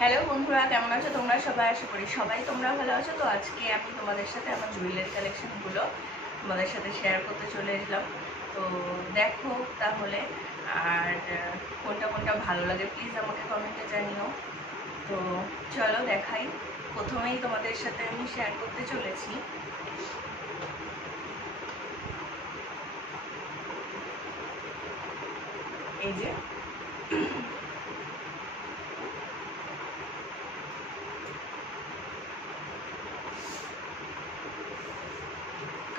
Hello বন্ধুরা, কেমন আছো তোমরা সবাই? আশা করি সবাই তোমরা ভালো আছো। তো আজকে আমি তোমাদের সাথে আমার জুয়েলারি কালেকশনগুলো তোমাদের সাথে শেয়ার করতে চলে এলাম। তো দেখো তাহলে, আর কোনটা কোনটা ভালো লাগে প্লিজ আমাকে কমেন্টে জানিও। তো চলো দেখাই। প্রথমেই তোমাদের সাথে আমি শেয়ার করতে চলেছি এই যে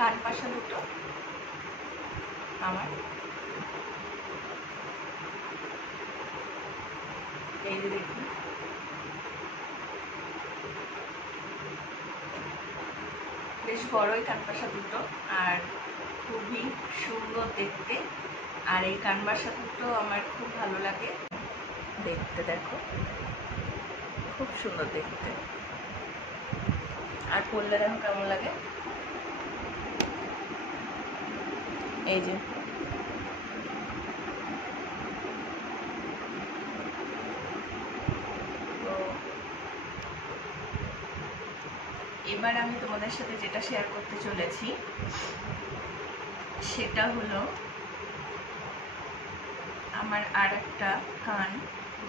কানপাশা দুটো আমার, এই যে দেখুন বেশ বড়ই কানপাশা দুটো, আর খুবই সুন্দর দেখতে। আর এই কানবাসা দুটো আমার খুব ভালো লাগে দেখতে, দেখো খুব সুন্দর দেখতে। আর পরলে দেখো কেমন লাগে, এই যে তো এবার আমি তোমাদের সাথে যেটা শেয়ার করতে চলেছি সেটা হলো আমার আর একটা কান,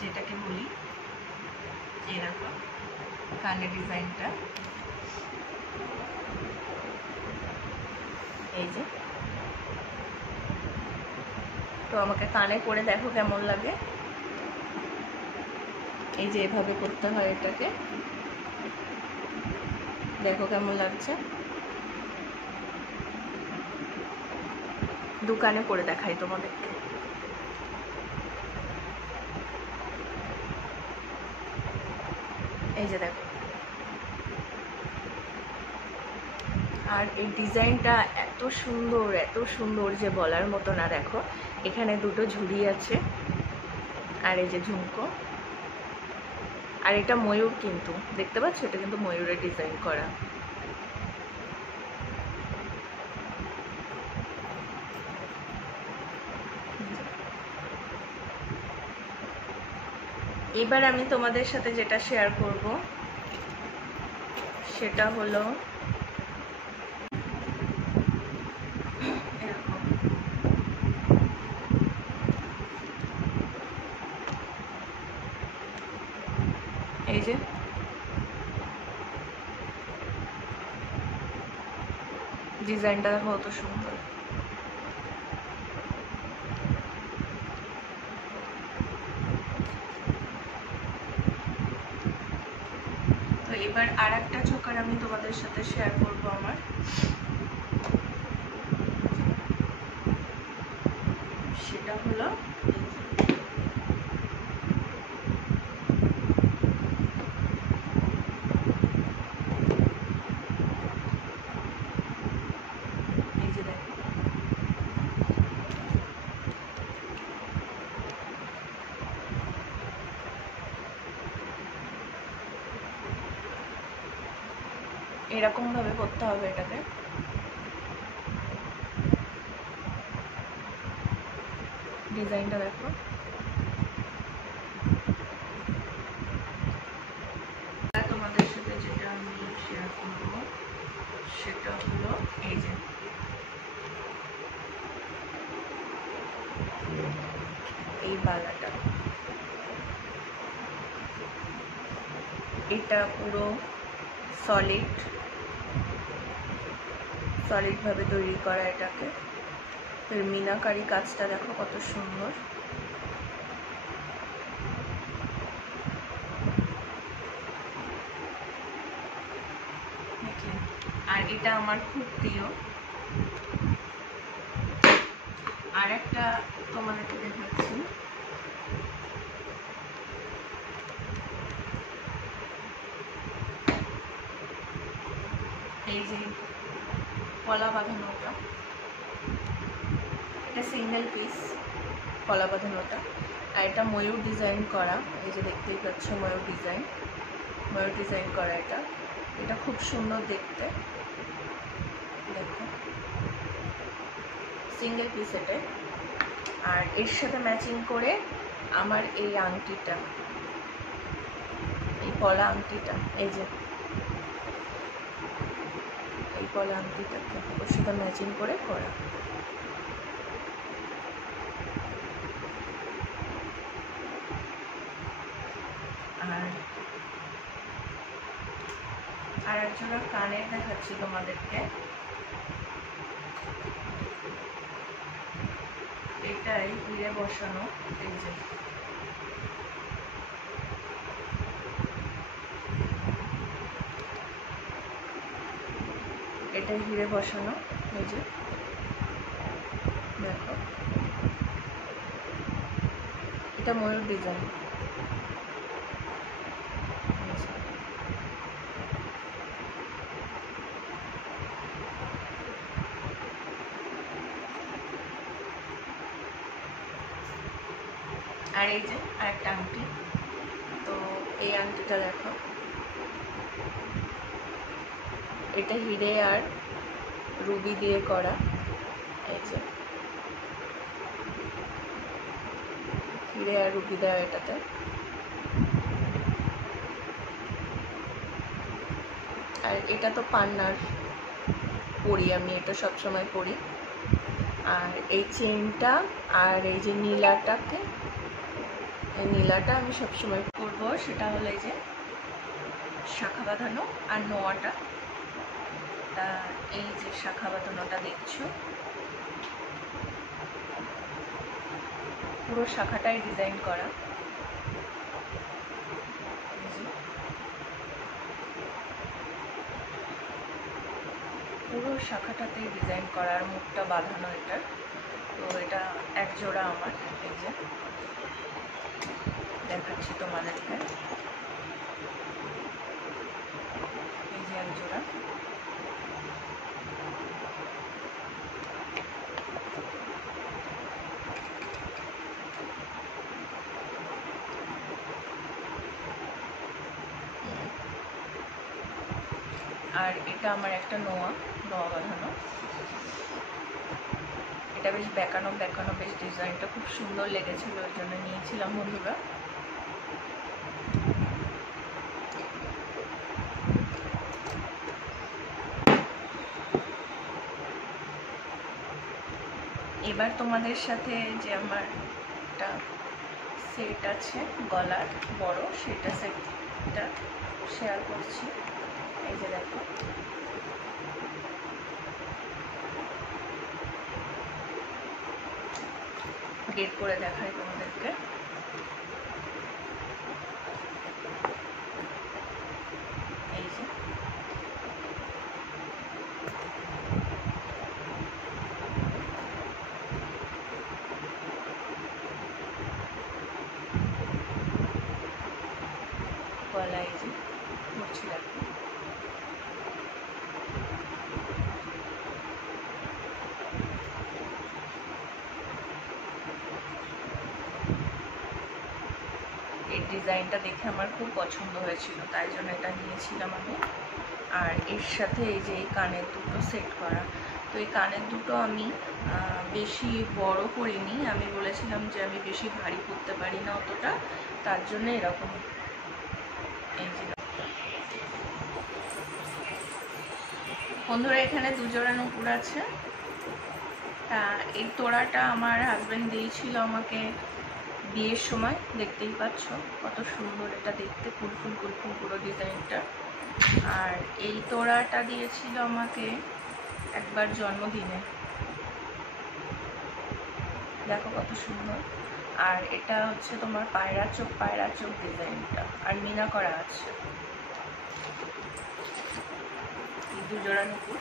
যেটাকে বলি এরকম কানের ডিজাইনটা, এই যে। তো আমাকে কানে করে দেখো কেমন লাগে, এই যে এভাবে করতে হয় এটাকে, দেখো কেমন লাগছে। দোকানে করে দেখাই তোমাদেরকে, এই যে দেখো। আর এই ডিজাইনটা এত সুন্দর যে বলার মতো না। দেখো এখানে দুটো ঝুড়ি আছে, আর এই যে ঝুমকো, আর এটা ময়ূর, কিন্তু দেখতে পাচ্ছ এটা কিন্তু ময়ূরের ডিজাইন করা। এবার আমি তোমাদের সাথে যেটা শেয়ার করব সেটা হলো এই যে ডিজাইনটা, দেখো কত সুন্দর। তো এবার আর একটা চোকার আমি তোমাদের সাথে শেয়ার করব আমার, সেটা হলো এই যে দেখো, এরকম ভাবে করতে হবে এটাকে, ডিজাইনটা দেখো। তোমাদের সাথে যেটা আমি শেয়ার করব সেটা হলো এই যে এই বালাটা, এটা পুরো সলিড ভাবে তৈরি করা এটাকে। এর মিনাকারি কাজটা দেখো কত সুন্দর। আর এটা আমার খুব প্রিয়। আর একটা তোমাদেরকে দেখাচ্ছি, এই যে কলা বাঁধানোটা, এটা সিঙ্গেল পিস কলা বাঁধানোটা। আর এটা ময়ূর ডিজাইন করা, এই যে দেখতেই পাচ্ছ ময়ূর ডিজাইন করা। এটা খুব সুন্দর দেখতে, দেখো সিঙ্গেল পিস এটা। আর এর সাথে ম্যাচিং করে আমার এই আংটিটা, পলা আংটিটা, এই যে এই পলা আংটিটাকে ওর সাথে ম্যাচিং করে করা। আর একজোড়া কানের দেখাচ্ছি তোমাদেরকে। এটাই হিরে বসানো, এই যে এটা হিরে বসানো, এই যে দেখো এটা ময়ূর ডিজাইন। আর এই যে আরেকটা আংটি, তো এই আংটিটা দেখো, এটা হিরে আর রুবি দিয়ে করা, এই যে হিরে আর রুবি দেওয়া এটাতে। আর এটা তো পান্নার পরি, আমি এটা সবসময় পরি। আর এই চেনটা আর এই যে নীলাটাকে, এই নীলাটা আমি সবসময় করবো, সেটা হলো এই যে শাখা বাঁধানো আর নোয়াটা। তা এই যে শাখা বাঁধানোটা দেখছো, পুরো শাখাটাই ডিজাইন করা, পুরো শাখাটাতেই ডিজাইন করা আর মুখটা বাঁধানো এটার। তো এটা এক জোড়া আমার, এই যে দেখাচ্ছি তোমাদেরকে, এই যে এক জোড়া। আর এটা আমার একটা নোয়া বাঁধানো, এটা বেশ বেঁকানো বেঁকানো, বেশ ডিজাইনটা খুব সুন্দর লেগেছিল, ওই জন্য নিয়েছিলাম বন্ধুরা। এবার তোমাদের সাথে যে আমার একটা সেট আছে গলার বড়, সেটা সেটটা শেয়ার করছি। এই যে দেখো, গেট করে দেখাই তোমাদেরকে। এই যে গলা, এই যে মুছি দেখো, এই ডিজাইনটা দেখে আমার খুব পছন্দ হয়েছিল, তাই জন্য এটা নিয়েছিলাম আমি। আর এর সাথে এই যে এই কানের দুটো সেট করা, তো এই কানের দুটো আমি বেশি বড় করিনি, আমি বলেছিলাম যে আমি বেশি ভারী করতে পারি না অতটা, তার জন্য এরকম। এই যে বন্ধুরা, এখানে দুজোড়া নুপুর আছে। তা এই তোড়াটা আমার হাজব্যান্ড দিয়েছিল আমাকে বিয়ের সময়, দেখতেই পাচ্ছ কত সুন্দর এটা দেখতে, ফুলফুল ফুলফুল পুরো ডিজাইনটা। আর এই তোড়াটা দিয়েছিল আমাকে একবার জন্মদিনে, দেখো কত সুন্দর। আর এটা হচ্ছে তোমার পায়রা চোখ ডিজাইনটা, আর মিনা করা আছে। এই দুজোড়া নুপুর।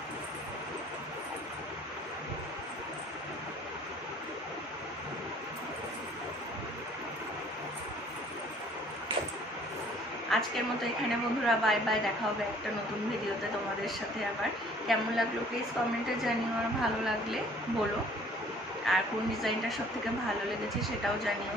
আজকের মতো এখানে বন্ধুরা, বাই বাই, দেখা হবে একটা নতুন ভিডিওতে তোমাদের সাথে আবার। কেমন লাগলো প্লিজ কমেন্টে জানিও, আর ভালো লাগলে বলো, আর কোন ডিজাইনটা সব থেকে ভালো লেগেছে সেটাও জানিও।